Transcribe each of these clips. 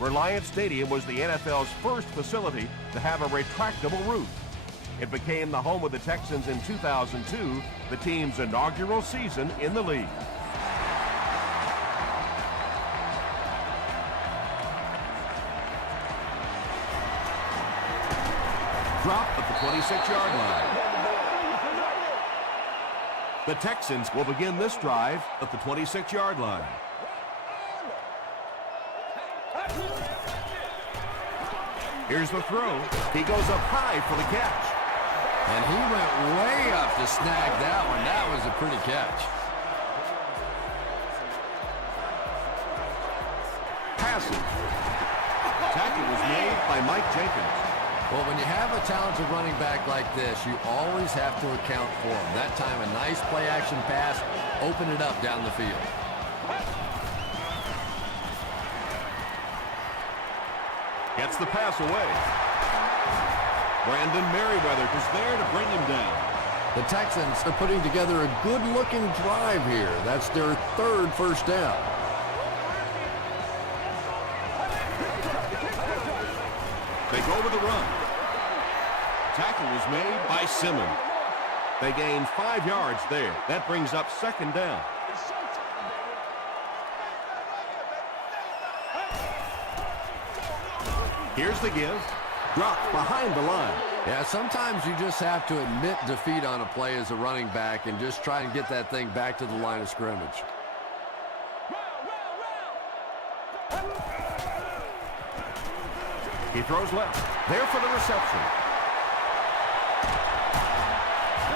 Reliant Stadium was the NFL's first facility to have a retractable roof. It became the home of the Texans in 2002, the team's inaugural season in the league. Drop at the 26-yard line. The Texans will begin this drive at the 26-yard line. Here's the throw. He goes up high for the catch. And he went way up to snag that one. That was a pretty catch. Passes. Tackle was made by Mike Jenkins. Well, when you have a talented running back like this, you always have to account for him. That time, a nice play-action pass opened it up down the field. Gets the pass away. Brandon Merriweather is there to bring him down. The Texans are putting together a good-looking drive here. That's their third first down. They go with the run. Tackle was made by Simmons. They gain 5 yards there. That brings up second down. Here's the give. Dropped behind the line. Yeah, sometimes you just have to admit defeat on a play as a running back and just try and get that thing back to the line of scrimmage. He throws left. There for the reception.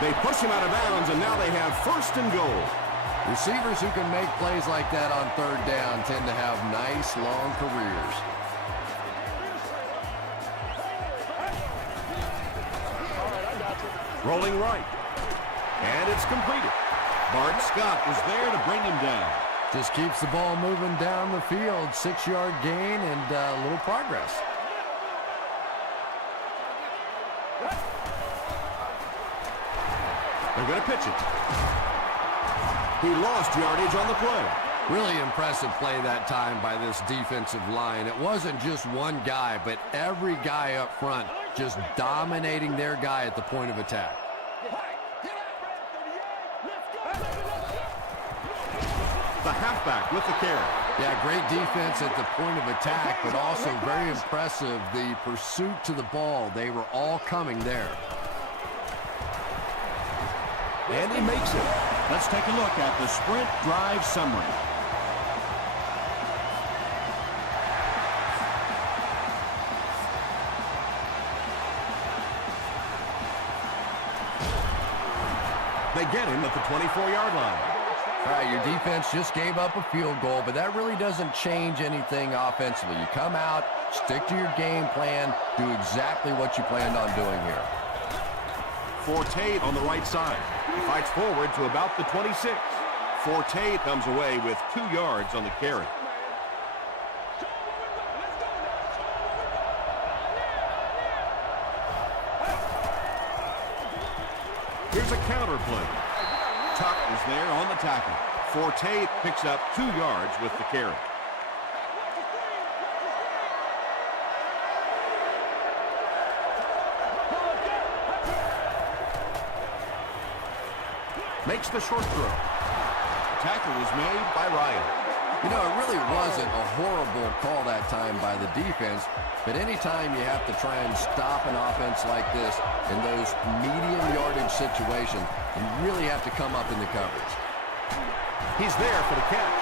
They push him out of bounds, and now they have first and goal. Receivers who can make plays like that on third down tend to have nice, long careers. Rolling right. And it's completed. Bart Scott was there to bring him down. Just keeps the ball moving down the field. 6-yard gain and a little progress. They're going to pitch it. He lost yardage on the play. Really impressive play that time by this defensive line. It wasn't just one guy, but every guy up front just dominating their guy at the point of attack. The halfback with the carry. Yeah, great defense at the point of attack, but also very impressive the pursuit to the ball. They were all coming there. And he makes it. Let's take a look at the sprint drive summary. They get him at the 24-yard line. All right, your defense just gave up a field goal, but that really doesn't change anything offensively. You come out, stick to your game plan, do exactly what you planned on doing here. Forte on the right side. He fights forward to about the 26. Forte comes away with 2 yards on the carry. Here's a counter play. Tuck was there on the tackle. Forte picks up 2 yards with the carry. Makes the short throw. Tackle was made by Ryan. You know, it really wasn't a horrible call that time by the defense, but anytime you have to try and stop an offense like this in those medium yardage situations, you really have to come up in the coverage. He's there for the catch.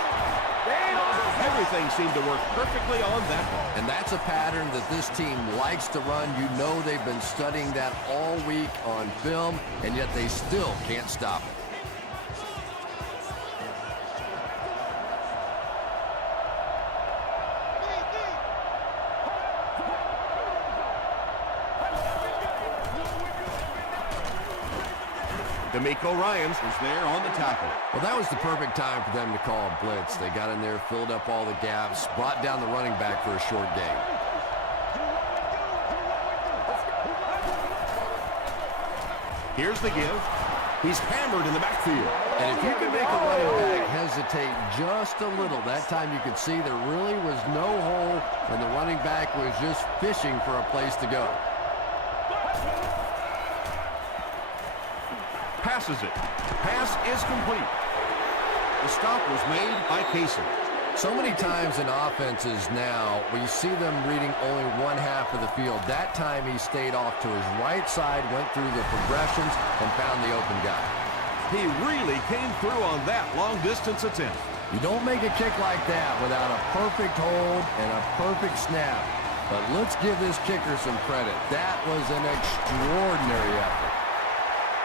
Everything seemed to work perfectly on that ball. And that's a pattern that this team likes to run. You know they've been studying that all week on film, and yet they still can't stop it. D'Amico Ryans was there on the tackle. Well, that was the perfect time for them to call a blitz. They got in there, filled up all the gaps, brought down the running back for a short gain. Here's the give. He's hammered in the backfield. And if you can make a running back hesitate just a little, that time you could see there really was no hole, and the running back was just fishing for a place to go. Passes it. Pass is complete. The stop was made by Casey. So many times in offenses now, we see them reading only one half of the field. That time he stayed off to his right side, went through the progressions, and found the open guy. He really came through on that long-distance attempt. You don't make a kick like that without a perfect hold and a perfect snap. But let's give this kicker some credit. That was an extraordinary effort.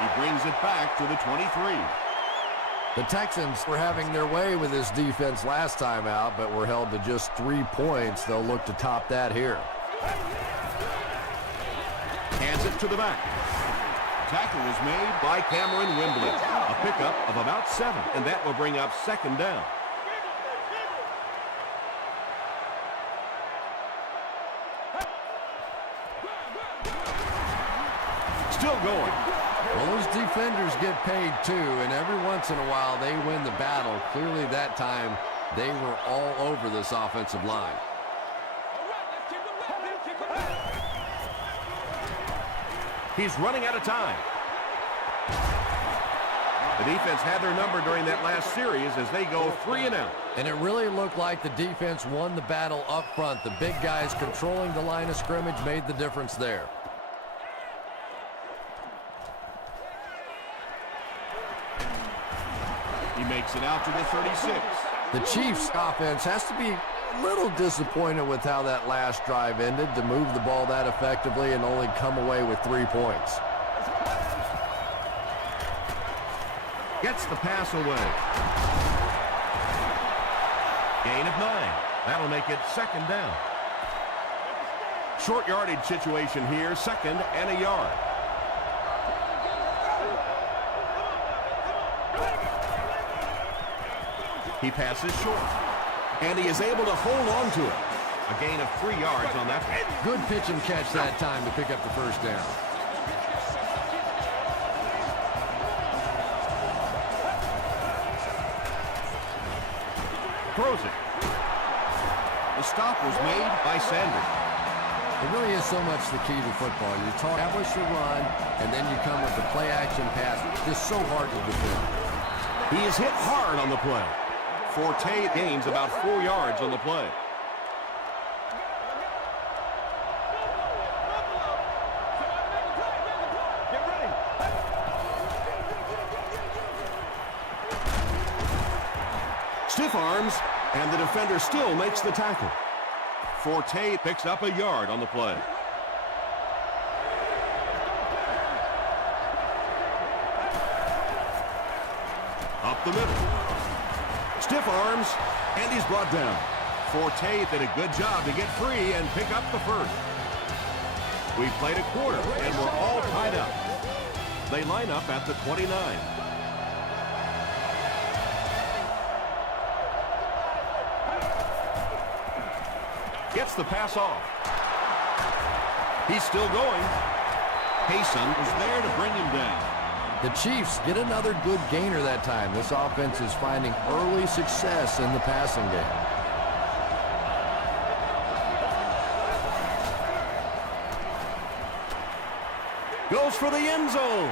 He brings it back to the 23. The Texans were having their way with this defense last time out, but were held to just 3 points. They'll look to top that here. Hands it to the back. Tackle was made by Cameron Wimbley. A pickup of about 7, and that will bring up 2nd down. Still going. Well, those defenders get paid too, and every once in a while they win the battle. Clearly that time they were all over this offensive line. He's running out of time. The defense had their number during that last series as they go 3 and out. And it really looked like the defense won the battle up front. The big guys controlling the line of scrimmage made the difference there. He makes it out to the 36. The Chiefs offense has to be a little disappointed with how that last drive ended, to move the ball that effectively and only come away with 3 points. Gets the pass away. Gain of 9. That'll make it 2nd down. Short yardage situation here, 2nd and a yard. He passes short, and he is able to hold on to it. A gain of 3 yards on that. Good pitch and catch that time to pick up the 1st down. Throws it. The stop was made by Sanders. It really is so much the key to football. You establish the run, and then you come with the play-action pass. It's just so hard to defend. He is hit hard on the play. Forte gains about 4 yards on the play. Stiff arms, and the defender still makes the tackle. Forte picks up a yard on the play. Up the middle. Stiff arms, and he's brought down. Forte did a good job to get free and pick up the 1st. We've played a quarter, and we're all tied up. They line up at the 29. Gets the pass off. He's still going. Payson was there to bring him down. The Chiefs get another good gainer that time. This offense is finding early success in the passing game. Goes for the end zone.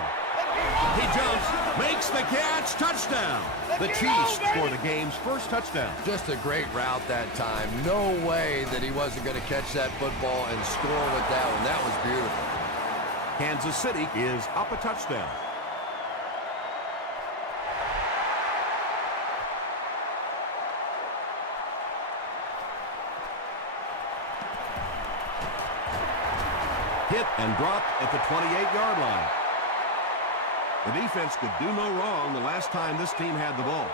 He jumps, makes the catch, touchdown. The Chiefs score the game's 1st touchdown. Just a great route that time. No way that he wasn't going to catch that football and score with that one. That was beautiful. Kansas City is up a touchdown. Hit and dropped at the 28-yard line. The defense could do no wrong the last time this team had the ball.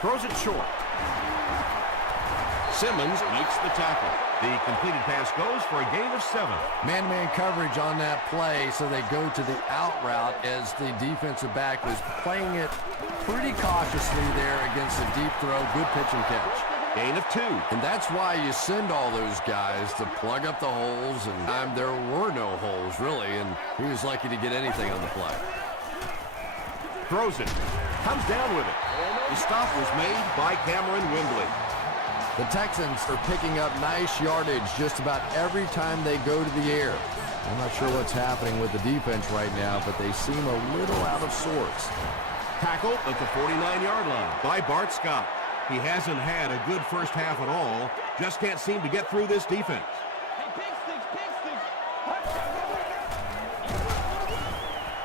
Throws it short. Simmons makes the tackle. The completed pass goes for a gain of 7. Man-to-man coverage on that play, so they go to the out route as the defensive back was playing it pretty cautiously there against a deep throw. Good pitch and catch. Gain of 2. And that's why you send all those guys to plug up the holes, and there were no holes, really, and he was lucky to get anything on the play. Throws it. Comes down with it. The stop was made by Cameron Wembley. The Texans are picking up nice yardage just about every time they go to the air. I'm not sure what's happening with the defense right now, but they seem a little out of sorts. Tackled at the 49-yard line by Bart Scott. He hasn't had a good first half at all. Just can't seem to get through this defense.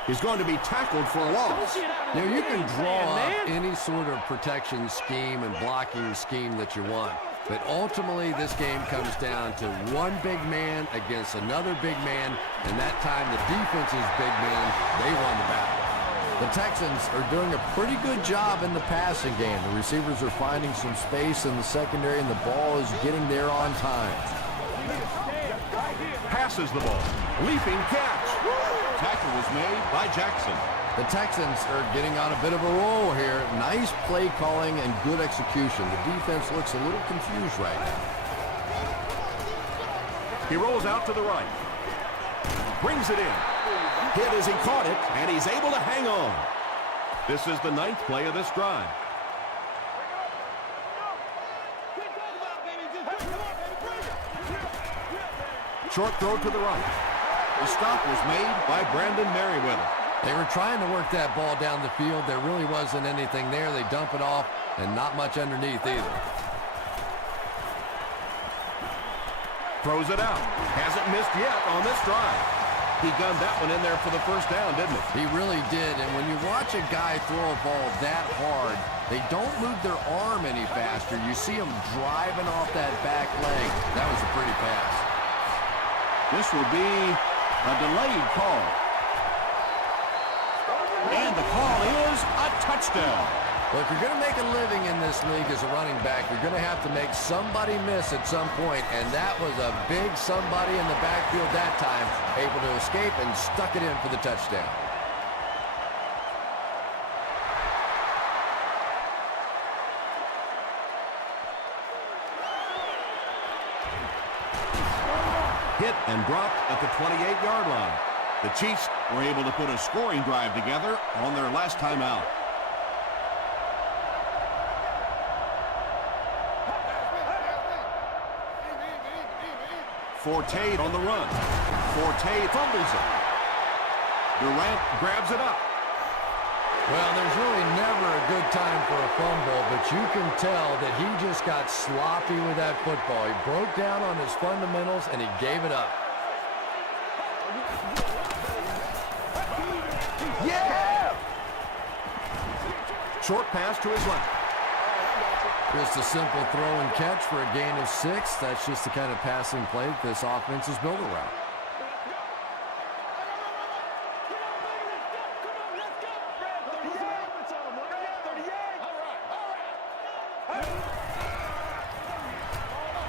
He's going to be tackled for a loss. Now, you can draw up any sort of protection scheme and blocking scheme that you want, but ultimately this game comes down to one big man against another big man, and that time the defense's big man, they won the battle. The Texans are doing a pretty good job in the passing game. The receivers are finding some space in the secondary, and the ball is getting there on time. Passes the ball. Leaping catch. Tackle was made by Jackson. The Texans are getting on a bit of a roll here. Nice play calling and good execution. The defense looks a little confused right now. He rolls out to the right. Brings it in. Hit as he caught it, and he's able to hang on. This is the 9th play of this drive. Short throw to the right. The stop was made by Brandon Merriweather. They were trying to work that ball down the field. There really wasn't anything there. They dump it off, and not much underneath either. Throws it out. Hasn't missed yet on this drive. He gunned that one in there for the first down, didn't he? He really did, and when you watch a guy throw a ball that hard, they don't move their arm any faster. You see them driving off that back leg. That was a pretty pass. This will be a delayed call. And the call is a touchdown. Well, if you're going to make a living in this league as a running back, you're going to have to make somebody miss at some point, and that was a big somebody in the backfield that time, able to escape and stuck it in for the touchdown. Hit and dropped at the 28-yard line. The Chiefs were able to put a scoring drive together on their last time out. Forte on the run. Forte fumbles it. Durant grabs it up. Well, there's really never a good time for a fumble, but you can tell that he just got sloppy with that football. He broke down on his fundamentals, and he gave it up. Yeah! Short pass to his left. Just a simple throw and catch for a gain of 6. That's just the kind of passing play that this offense is built around.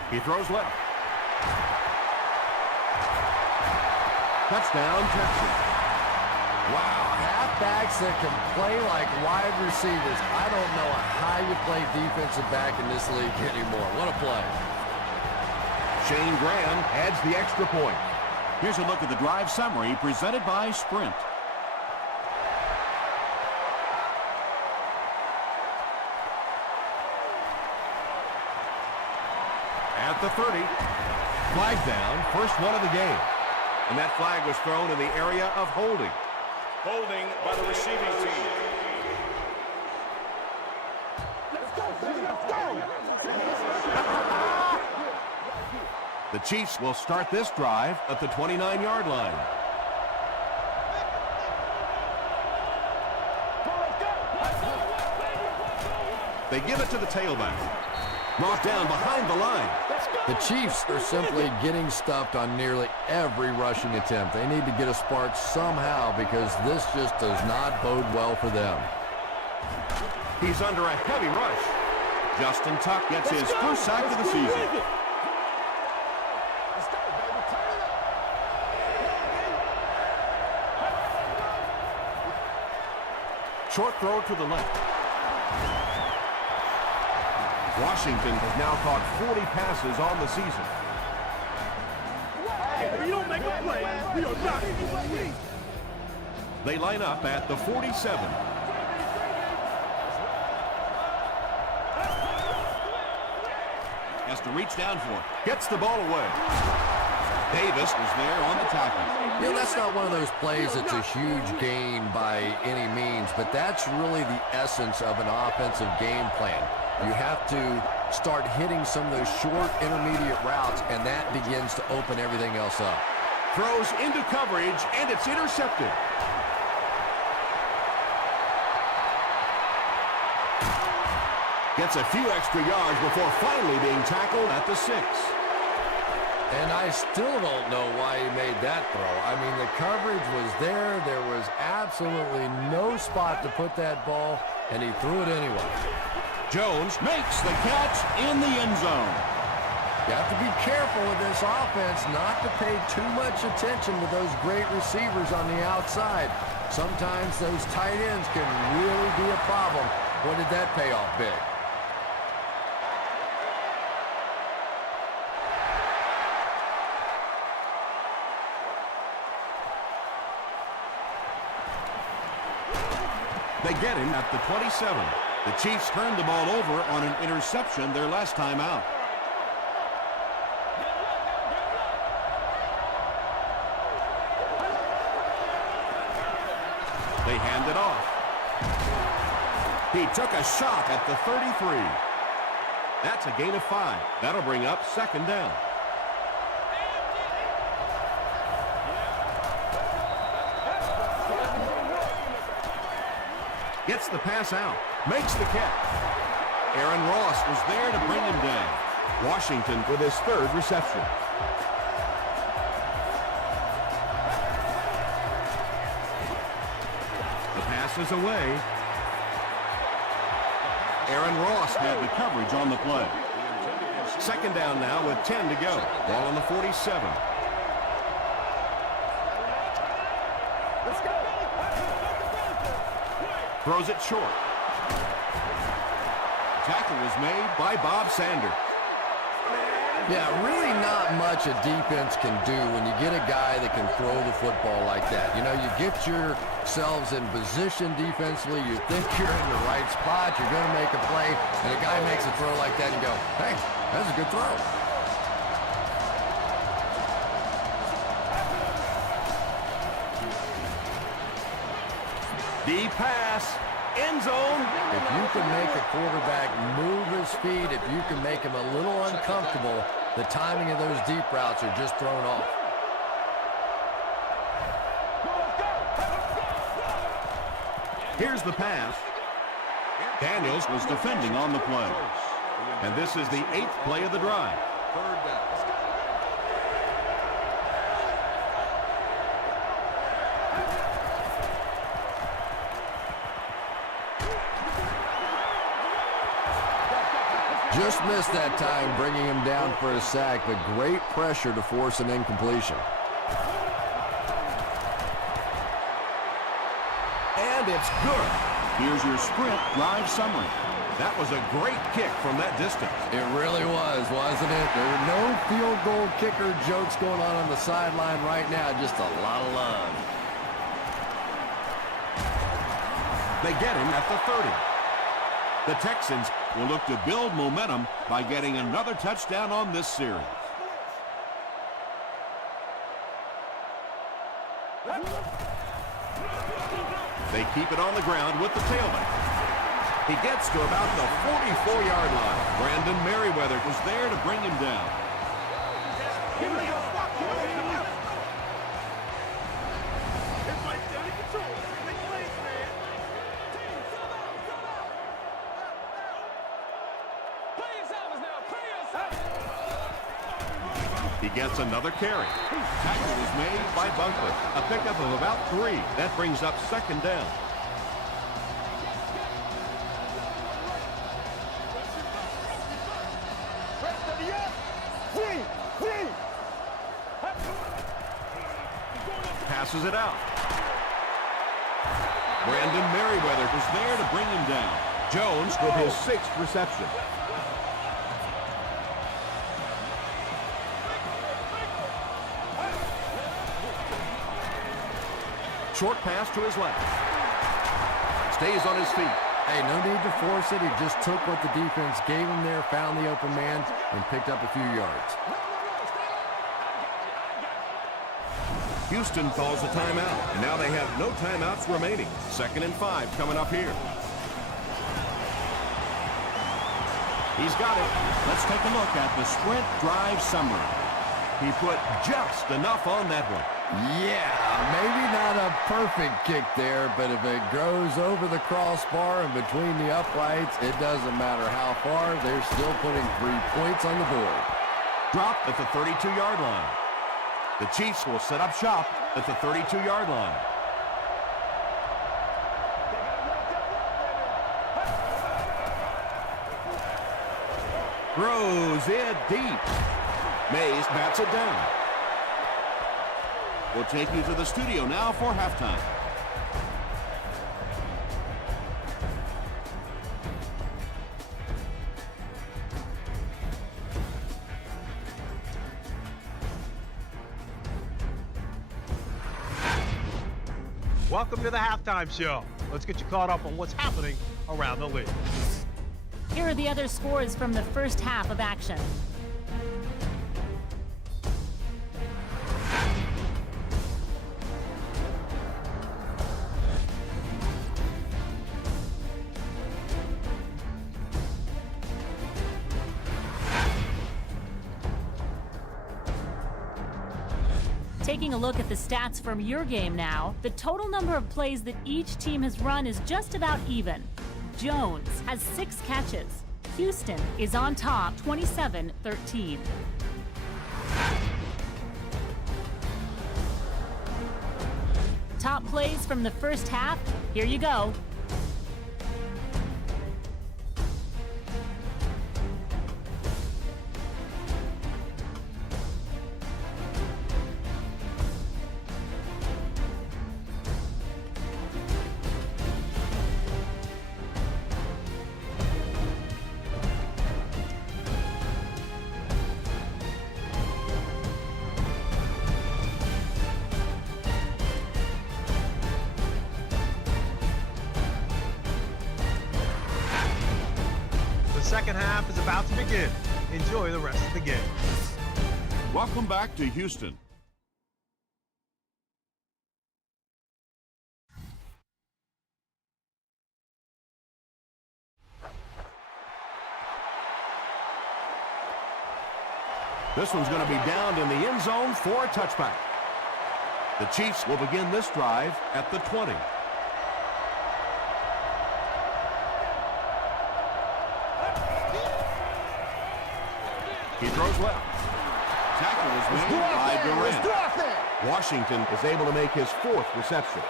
He throws left. Touchdown, Texans. Wow, halfbacks that can play like wide receivers. I don't know how you play defensive back in this league anymore. What a play. Shane Graham adds the extra point. Here's a look at the drive summary presented by Sprint. At the 30, flag down, first one of the game. And that flag was thrown in the area of holding. Holding by the receiving team. The Chiefs will start this drive at the 29-yard line. They give it to the tailback. Brought down behind the line. The Chiefs are simply getting stuffed on nearly every rushing attempt. They need to get a spark somehow because this just does not bode well for them. He's under a heavy rush. Justin Tuck gets his first sack of the season. Short throw to the left. Washington has now caught 40 passes on the season. If we don't make a play, we are not going to win. They line up at the 47. Has to reach down for it. Gets the ball away. Davis was there on the tackle. You know, that's not one of those plays that's a huge gain by any means, but that's really the essence of an offensive game plan. You have to start hitting some of those short intermediate routes, and that begins to open everything else up. Throws into coverage, and it's intercepted. Gets a few extra yards before finally being tackled at the 6. And I still don't know why he made that throw. I mean, the coverage was there. There was absolutely no spot to put that ball, and he threw it anyway. Jones makes the catch in the end zone. You have to be careful with this offense not to pay too much attention to those great receivers on the outside. Sometimes those tight ends can really be a problem. What did that pay off big? They get him at the 27. The Chiefs turned the ball over on an interception their last time out. They hand it off. He took a shot at the 33. That's a gain of 5. That'll bring up second down. Gets the pass out. Makes the catch. Aaron Ross was there to bring him down. Washington with his third reception. The pass is away. Aaron Ross had the coverage on the play. Second down now with 10 to go. Ball on the 47. Throws it short. Tackle was made by Bob Sander. Yeah, really not much a defense can do when you get a guy that can throw the football like that. You know, you get yourselves in position defensively. You think you're in the right spot. You're going to make a play, and a guy makes a throw like that and you go, hey, that's a good throw. Deep pass, end zone. If you can make a quarterback move his feet, if you can make him a little uncomfortable, the timing of those deep routes are just thrown off. Here's the pass. Daniels was defending on the play. And this is the 8th play of the drive. Third down. Just missed that time, bringing him down for a sack, but great pressure to force an incompletion. And it's good. Here's your sprint drive summary. That was a great kick from that distance. It really was, wasn't it? There were no field goal kicker jokes going on the sideline right now, just a lot of love. They get him at the 30. The Texans will look to build momentum by getting another touchdown on this series. They keep it on the ground with the tailback. He gets to about the 44-yard line. Brandon Merriweather was there to bring him down. He gets another carry. Tackle is made by Bunker. A pickup of about 3. That brings up second down. Passes it out. Brandon Merriweather was there to bring him down. Jones with his 6th reception. Short pass to his left. Stays on his feet. Hey, no need to force it. He just took what the defense gave him there, found the open man, and picked up a few yards. Houston calls a timeout, and now they have no timeouts remaining. 2nd and 5 coming up here. He's got it. Let's take a look at the sprint drive summary. He put just enough on that one. Yeah, maybe not a perfect kick there, but if it goes over the crossbar and between the uprights, it doesn't matter how far, they're still putting 3 points on the board. Dropped at the 32-yard line. The Chiefs will set up shop at the 32-yard line. Throws it deep. Mays bats it down. We'll take you to the studio now for halftime. Welcome to the halftime show. Let's get you caught up on what's happening around the league. Here are the other scores from the first half of action. Taking a look at the stats from your game now, the total number of plays that each team has run is just about even. Jones has 6 catches. Houston is on top, 27-13. Top plays from the first half, here you go. Second half is about to begin. Enjoy the rest of the game. Welcome back to Houston. This one's going to be down in the end zone for a touchback. The Chiefs will begin this drive at the 20. He throws left. Tackle is made by Durant. Washington is able to make his 4th reception.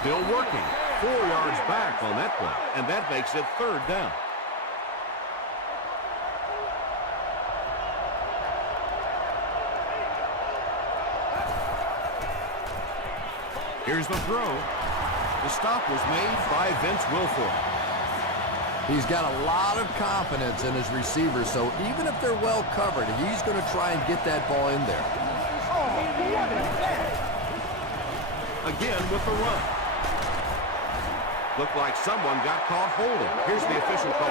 Still working. 4 yards back on that play, and that makes it 3rd down. Here's the throw. The stop was made by Vince Wilfork. He's got a lot of confidence in his receivers, so even if they're well covered, he's going to try and get that ball in there. Again with the run. Looked like someone got caught holding. Here's the official call.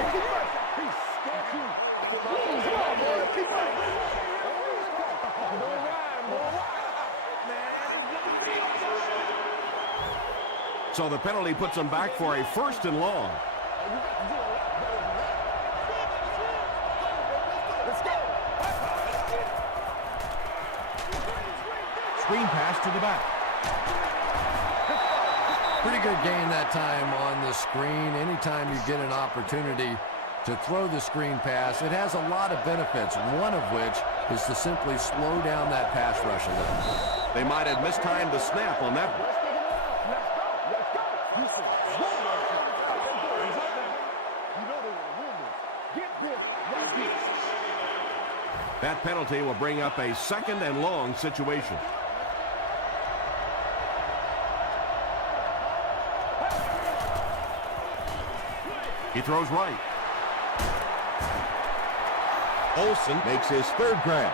So the penalty puts them back for a 1st and long. Screen pass to the back. Pretty good gain that time on the screen. Anytime you get an opportunity to throw the screen pass, it has a lot of benefits, one of which is to simply slow down that pass rush a little. They might have mistimed the snap on that one. That penalty will bring up a second and long situation. He throws right. Olsen makes his third grab.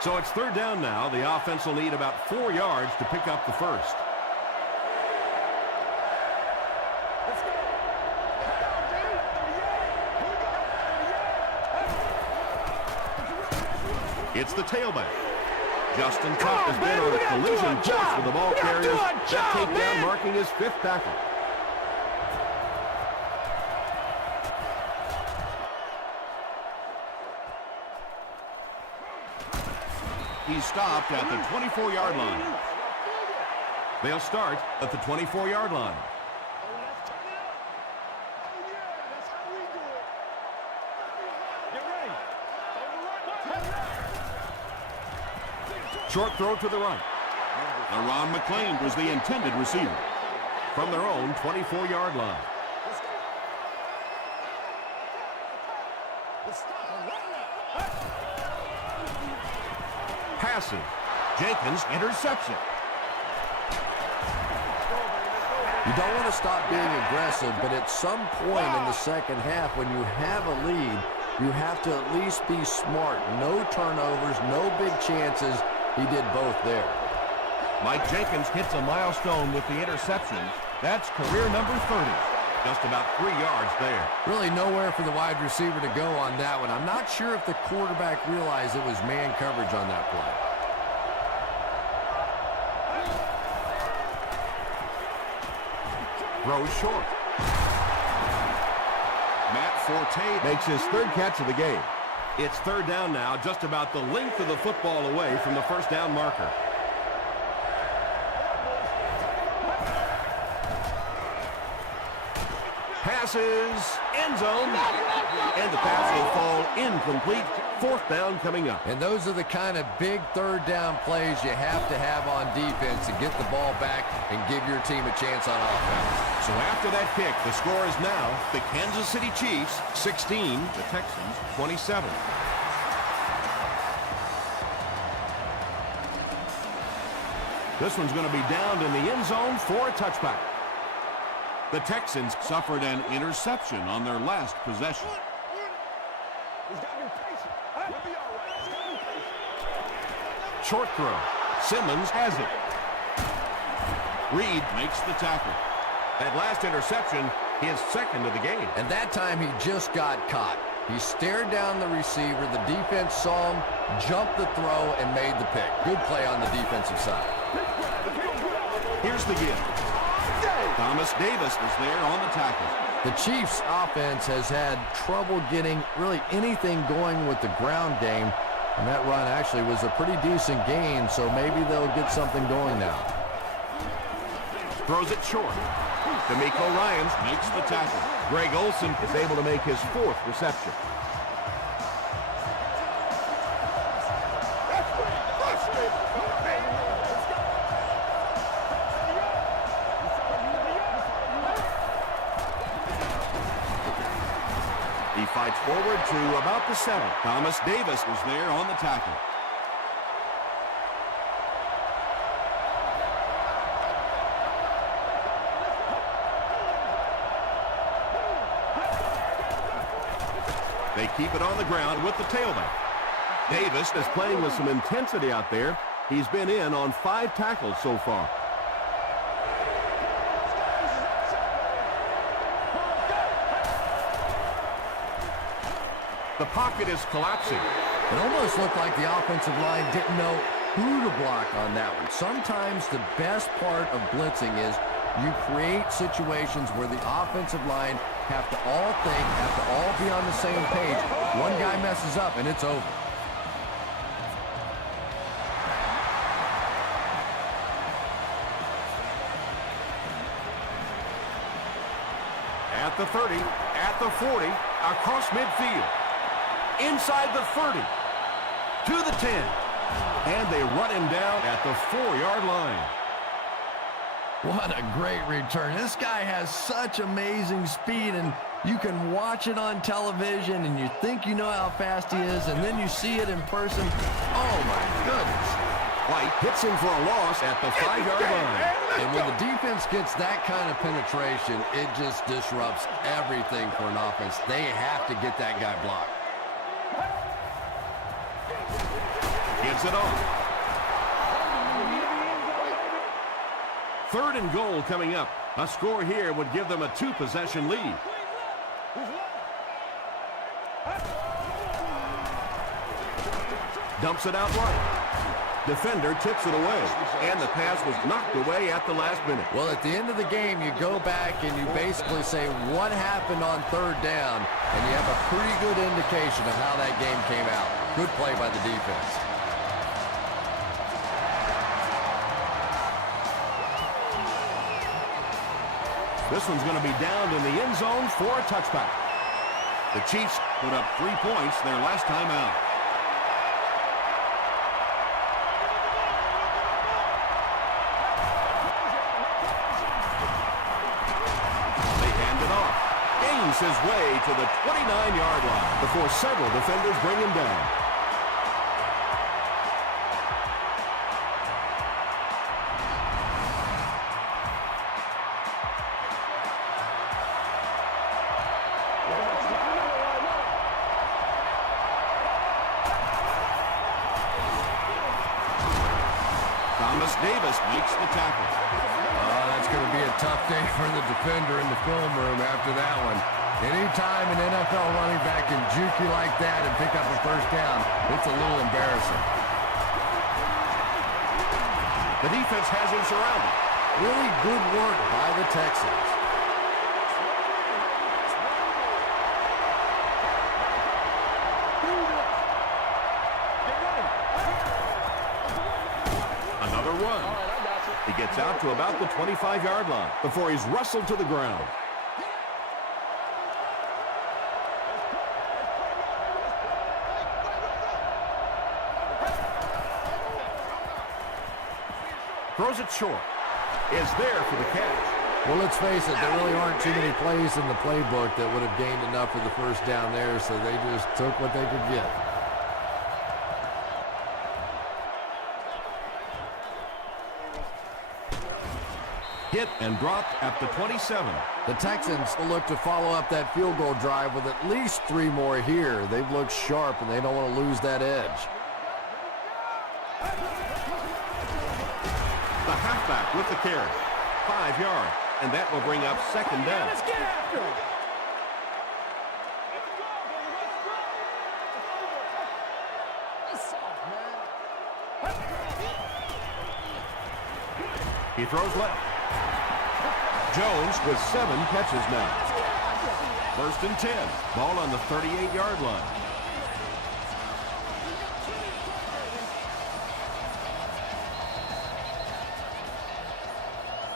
So it's third down now. The offense will need about 4 yards to pick up the first. It's the tailback. Justin Tuck has been on a collision course with the ball carriers. That takedown marking his 5th tackle. He's stopped at the 24-yard line. They'll start at the 24-yard line. Short throw to the right. Ron McClain was the intended receiver from their own 24-yard line. Passing. Jenkins, interception. You don't want to stop being aggressive, but at some point in the second half, when you have a lead, you have to at least be smart. No turnovers, no big chances. He did both there. Mike Jenkins hits a milestone with the interception. That's career number 30. Just about 3 yards there. Really nowhere for the wide receiver to go on that one. I'm not sure if the quarterback realized it was man coverage on that play. Throws short. Matt Forte makes his 3rd catch of the game. It's third down now, just about the length of the football away from the first down marker. Passes, end zone, and the pass will fall incomplete. 4th down coming up. And those are the kind of big third down plays you have to have on defense to get the ball back and give your team a chance on offense. So after that kick, the score is now the Kansas City Chiefs 16, the Texans 27. This one's going to be downed in the end zone for a touchback. The Texans suffered an interception on their last possession. Short throw. Simmons has it. Reed makes the tackle. That last interception, his 2nd of the game. And that time he just got caught. He stared down the receiver. The defense saw him, jumped the throw, and made the pick. Good play on the defensive side. Here's the give. Thomas Davis is there on the tackle. The Chiefs' offense has had trouble getting really anything going with the ground game. And that run actually was a pretty decent gain, so maybe they'll get something going now. Throws it short. D'Amico Ryans makes the tackle. Greg Olsen is able to make his 4th reception. He fights forward to about the 7. Thomas Davis was there on the tackle. They keep it on the ground with the tailback. Davis is playing with some intensity out there. He's been in on 5 tackles so far. The pocket is collapsing. It almost looked like the offensive line didn't know who to block on that one. Sometimes the best part of blitzing is you create situations where the offensive line have to all think, have to all be on the same page. One guy messes up and it's over. At the 30, at the 40, across midfield. Inside the 30, to the 10, And they run him down at the 4-yard line. What a great return. This guy has such amazing speed, and you can watch it on television, and you think you know how fast he is, and then you see it in person. Oh, my goodness. White hits him for a loss at the 5-yard line. And when the defense gets that kind of penetration, it just disrupts everything for an offense. They have to get that guy blocked. Gives it off. 3rd and goal coming up. A score here would give them a 2-possession lead. Dumps it out right. Defender tips it away, and the pass was knocked away at the last minute. Well, at the end of the game, you go back and you basically say what happened on 3rd down, and you have a pretty good indication of how that game came out. Good play by the defense. This one's going to be down in the end zone for a touchback. The Chiefs put up 3 points their last time out. His way to the 29-yard line before several defenders bring him down. Thomas Davis makes the tackle. That's going to be a tough day for the defender in the film room after that one. Anytime an NFL running back can juke you like that and pick up a 1st down, it's a little embarrassing. The defense has him surrounded. Really good work by the Texans. Another run. He gets out to about the 25-yard line before he's wrestled to the ground. Throws it short. Is there for the catch. Well, let's face it, there really aren't too many plays in the playbook that would have gained enough for the 1st down there, so they just took what they could get. Hit and dropped at the 27. The Texans will look to follow up that field goal drive with at least 3 more here. They've looked sharp, and they don't want to lose that edge. The halfback with the carry. 5 yards, and that will bring up 2nd down. Let's get after him. He throws left. Jones with 7 catches now. 1st and 10. Ball on the 38-yard line.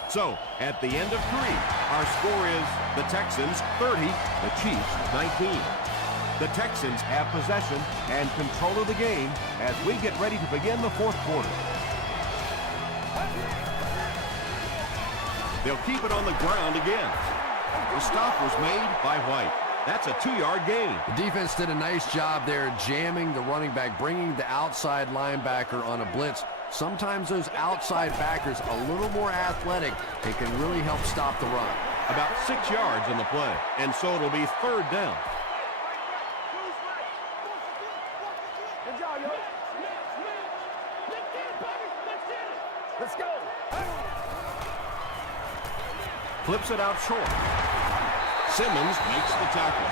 So, at the end of 3, our score is the Texans 30, the Chiefs 19. The Texans have possession and control of the game as we get ready to begin the 4th quarter. They'll keep it on the ground again. The stop was made by White. That's a 2-yard gain. The defense did a nice job there jamming the running back, bringing the outside linebacker on a blitz. Sometimes those outside backers a little more athletic and can really help stop the run. About 6 yards on the play, and so it'll be 3rd down. Good job, yo. Let's go. Flips it out short. Simmons makes the tackle.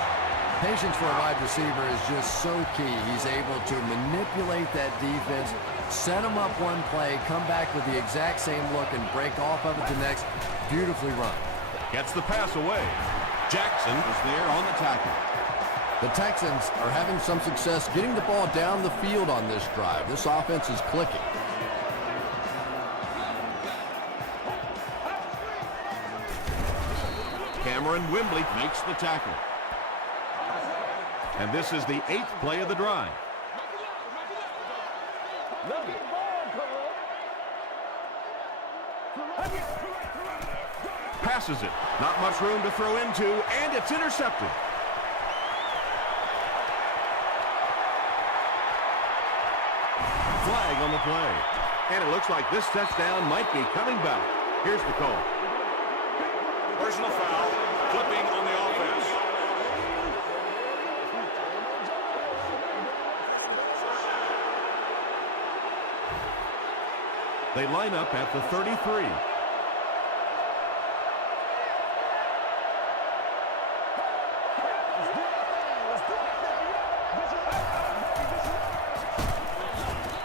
Patience for a wide receiver is just so key. He's able to manipulate that defense, set them up one play, come back with the exact same look, and break off of it the next. Beautifully run. Gets the pass away. Jackson is there on the tackle. The Texans are having some success getting the ball down the field on this drive. This offense is clicking. Cameron Wembley makes the tackle. And this is the 8th play of the drive. Passes it. Not much room to throw into, and it's intercepted. Flag on the play. And it looks like this touchdown might be coming back. Here's the call. Personal foul, flipping on the offense. They line up at the 33.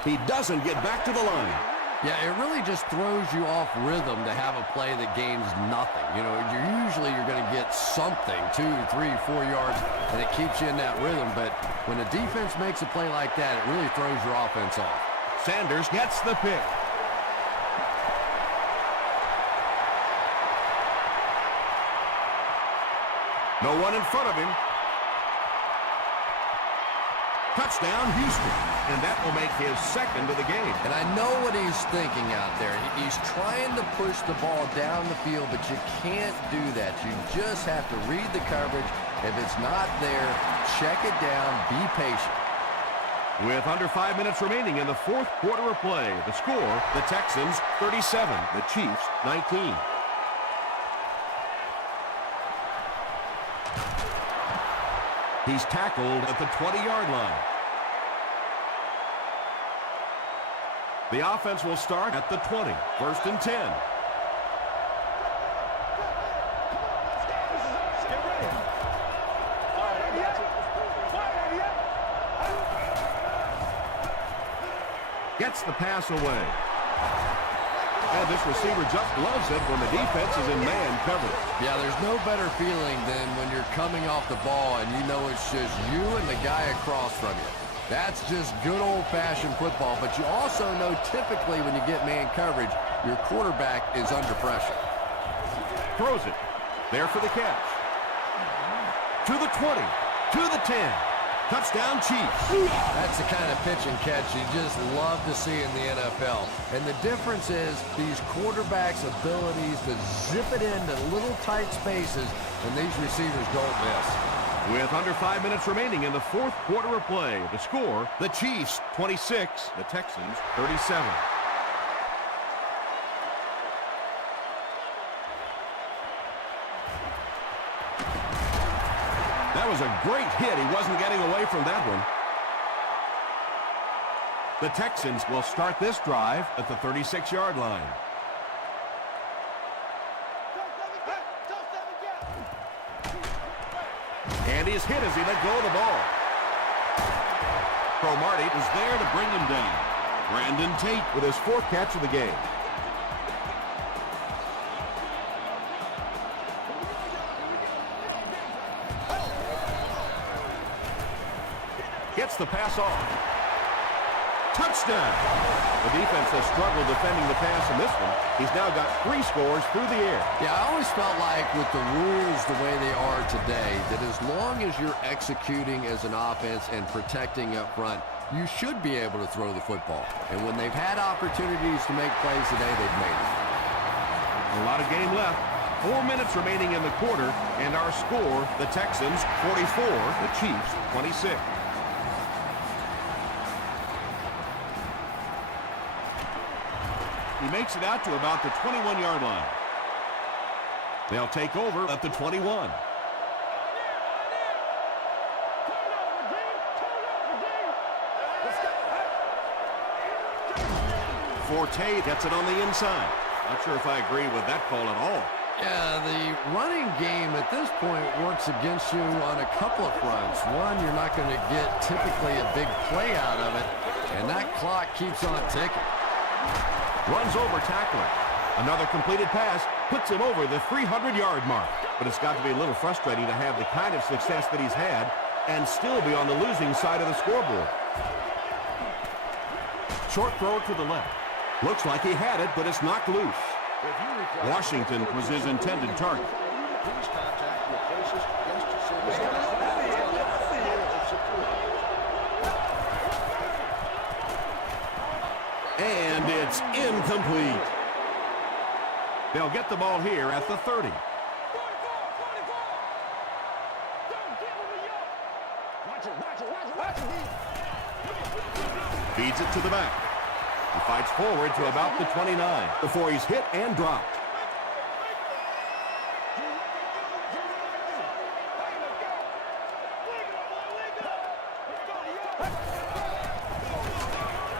He doesn't get back to the line. Yeah, it really just throws you off rhythm to have a play that gains nothing. You know, you're going to get something, 2, 3, 4 yards, and it keeps you in that rhythm. But when a defense makes a play like that, it really throws your offense off. Sanders gets the pick. No one in front of him. Touchdown, Houston. And that will make his second of the game. And I know what he's thinking out there. He's trying to push the ball down the field, but you can't do that. You just have to read the coverage. If it's not there, check it down, be patient. With under 5 minutes remaining in the fourth quarter of play, the score, the Texans 37, the Chiefs 19. He's tackled at the 20-yard line. The offense will start at the 20, 1st and 10. Gets the pass away. And this receiver just loves it when the defense is in man coverage. Yeah, there's no better feeling than when you're coming off the ball and you know it's just you and the guy across from you. That's just good old-fashioned football, but you also know typically when you get man coverage, your quarterback is under pressure. Throws it. There for the catch. To the 20. To the 10. Touchdown, Chiefs. That's the kind of pitch and catch you just love to see in the NFL. And the difference is these quarterbacks' abilities to zip it into little tight spaces, and these receivers don't miss. With under 5 minutes remaining in the fourth quarter of play, the score, the Chiefs 26, the Texans 37. That was a great hit. He wasn't getting away from that one. The Texans will start this drive at the 36-yard line. And he's hit as he let go of the ball. Cromartie is there to bring him down. Brandon Tate with his 4th catch of the game. Gets the pass off. Touchdown! The defense has struggled defending the pass in this one. He's now got 3 scores through the air. Yeah, I always felt like with the rules the way they are today, that as long as you're executing as an offense and protecting up front, you should be able to throw the football. And when they've had opportunities to make plays today, they've made it. A lot of game left. 4 minutes remaining in the quarter, and our score, the Texans 44, the Chiefs 26. He makes it out to about the 21-yard line. They'll take over at the 21. Forte gets it on the inside. Not sure if I agree with that call at all. Yeah, the running game at this point works against you on a couple of fronts. One, you're not going to get typically a big play out of it, and that clock keeps on ticking. Runs over tackler. Another completed pass puts him over the 300-yard mark. But it's got to be a little frustrating to have the kind of success that he's had and still be on the losing side of the scoreboard. Short throw to the left. Looks like he had it, but it's knocked loose. Washington was his intended target. And it's incomplete. They'll get the ball here at the 30. Feeds it to the back. He fights forward to about the 29 before he's hit and dropped.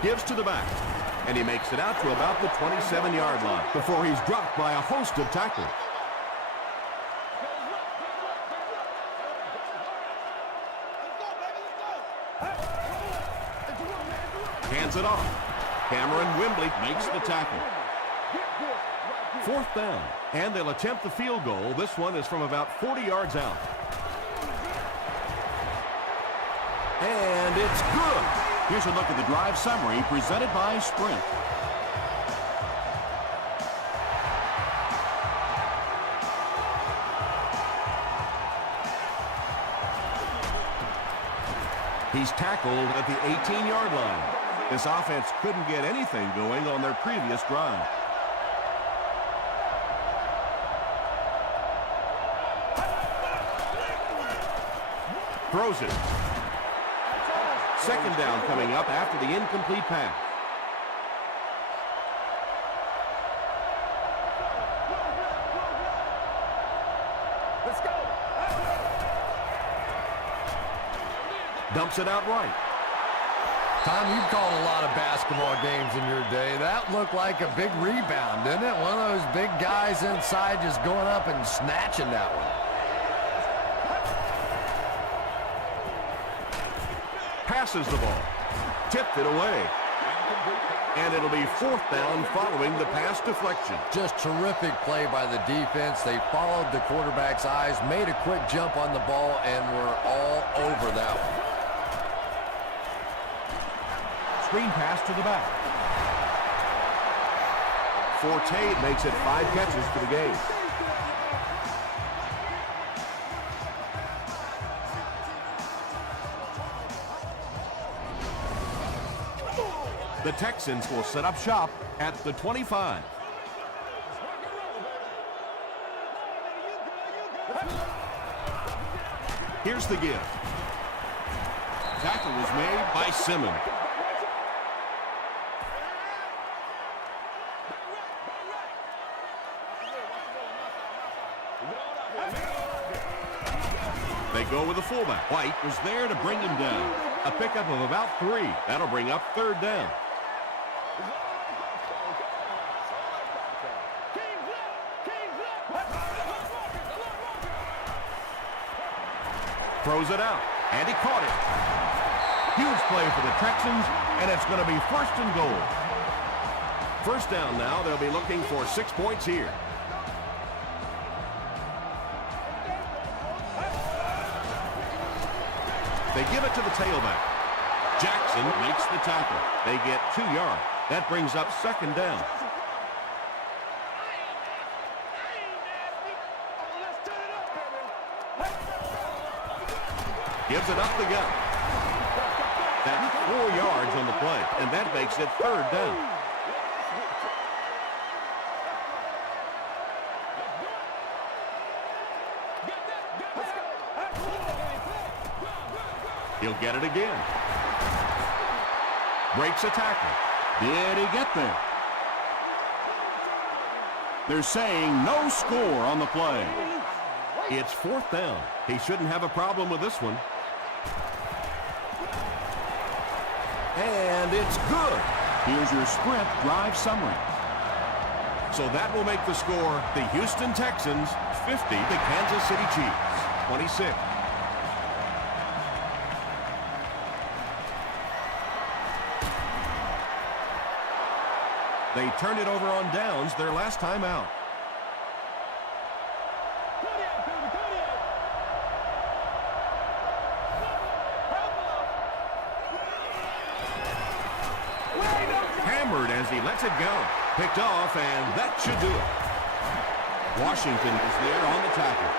Gives to the back, and he makes it out to about the 27-yard line before he's dropped by a host of tacklers. Hands it off. Cameron Wembley makes the tackle. 4th down, and they'll attempt the field goal. This one is from about 40 yards out. And it's good. Here's a look at the drive summary presented by Sprint. He's tackled at the 18-yard line. This offense couldn't get anything going on their previous drive. Throws it. 2nd down coming up after the incomplete pass. Let's go. Dumps it out right. Tom, you've called a lot of basketball games in your day. That looked like a big rebound, didn't it? One of those big guys inside just going up and snatching that one. Passes the ball. Tipped it away. And it'll be 4th down following the pass deflection. Just terrific play by the defense. They followed the quarterback's eyes, made a quick jump on the ball, and were all over that one. Screen pass to the back. Forte makes it 5 catches for the game. The Texans will set up shop at the 25. Here's the give. Tackle was made by Simmons. They go with the fullback. White was there to bring him down. A pickup of about 3. That'll bring up 3rd down. Throws it out, and he caught it. Huge play for the Texans, and it's going to be 1st and goal. 1st down now. They'll be looking for 6 points here. They give it to the tailback. Jackson makes the tackle. They get 2 yards. That brings up 2nd down. Gives it up the gut. That's 4 yards on the play, and that makes it 3rd down. He'll get it again. Breaks a tackle. Did he get there? They're saying no score on the play. It's 4th down. He shouldn't have a problem with this one. And it's good. Here's your Sprint drive summary. So that will make the score the Houston Texans 50, the Kansas City Chiefs 26. They turned it over on downs their last time out. Hammered as he lets it go. Picked off, and that should do it. Washington is there on the tackle.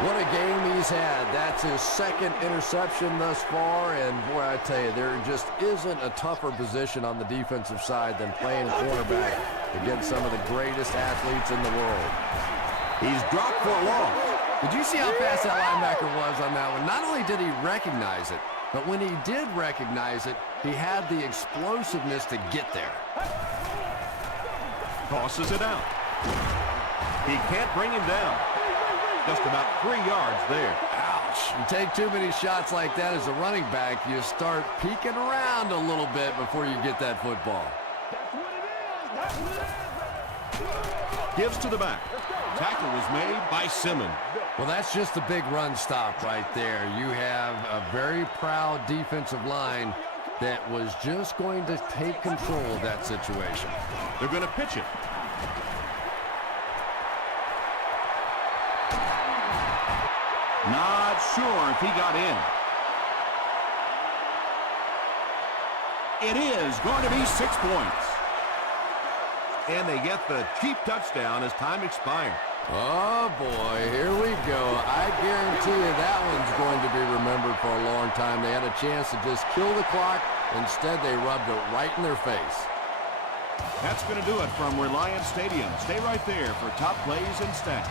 What a game he's had. That's his 2nd interception thus far, and boy, I tell you, there just isn't a tougher position on the defensive side than playing quarterback against some of the greatest athletes in the world. He's dropped for a loss. Did you see how fast that linebacker was on that one? Not only did he recognize it, but when he did recognize it, he had the explosiveness to get there. Tosses it out. He can't bring him down. Just about 3 yards there. Ouch. You take too many shots like that as a running back, you start peeking around a little bit before you get that football. Gives to the back. Tackle was made by Simmons. Well, that's just a big run stop right there. You have a very proud defensive line that was just going to take control of that situation. They're going to pitch it. Not sure if he got in. It is going to be 6 points. And they get the cheap touchdown as time expired. Oh, boy, here we go. I guarantee you that one's going to be remembered for a long time. They had a chance to just kill the clock. Instead, they rubbed it right in their face. That's going to do it from Reliance Stadium. Stay right there for top plays and stats.